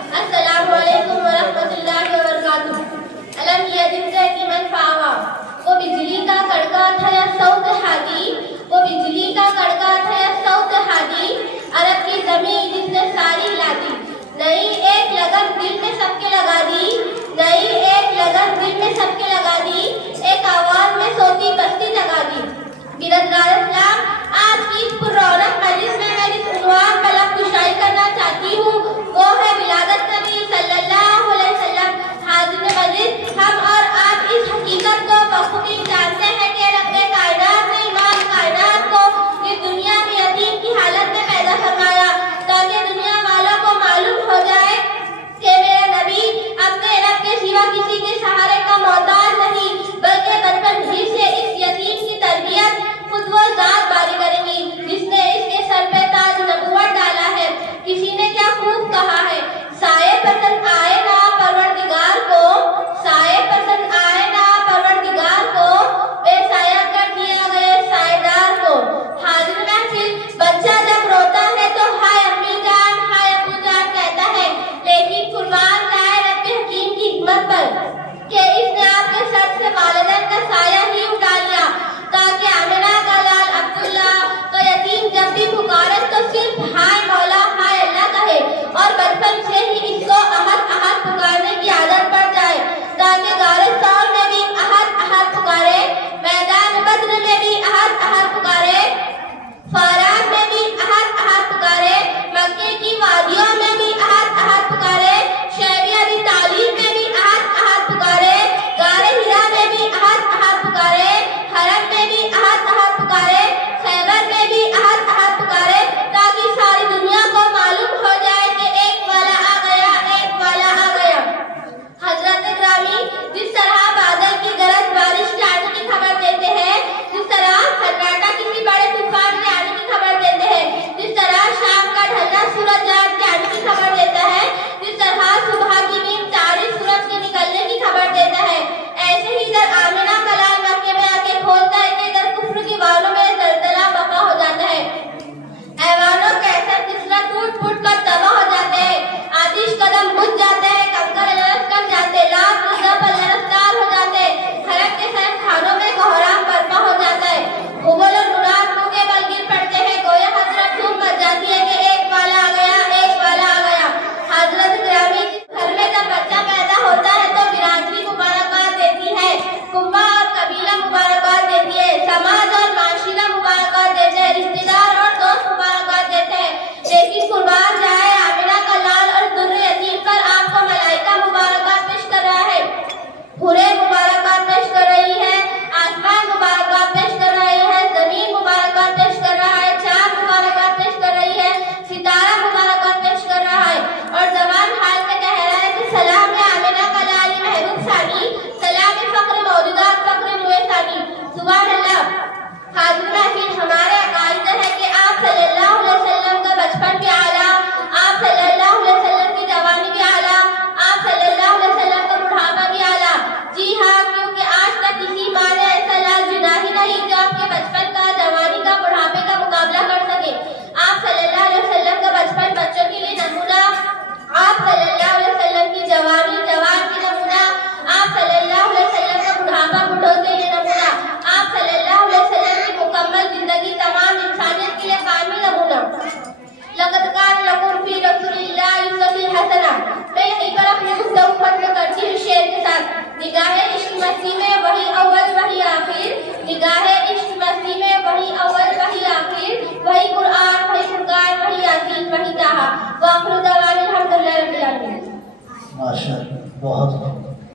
السلام علیکم ورحمۃ اللہ وبرکاتہ۔ الم یدک کی من فاوا، وہ بجلی کا کڑکا تھا یا صوت ہادی، وہ بجلی کا کڑکا تھا یا صوت ہادی، عرب کی زمین جس نے ساری لا دی، نئی ایک لگن دل میں سب کے لگا دی، نئی ایک لگن دل میں سب کے لگا دی، ایک آواز میں سوتی بستی جگا دی۔ برادران اسلام، آج کی اس پر رونق مجلس میں میں جس عنوان پر لب کشائی کرنا چاہتی ہوں وہ ہے ولادت نبی صلی اللہ علیہ وسلم۔ حاضرین مجلس، ہم اور آپ اس حقیقت کو بخوبی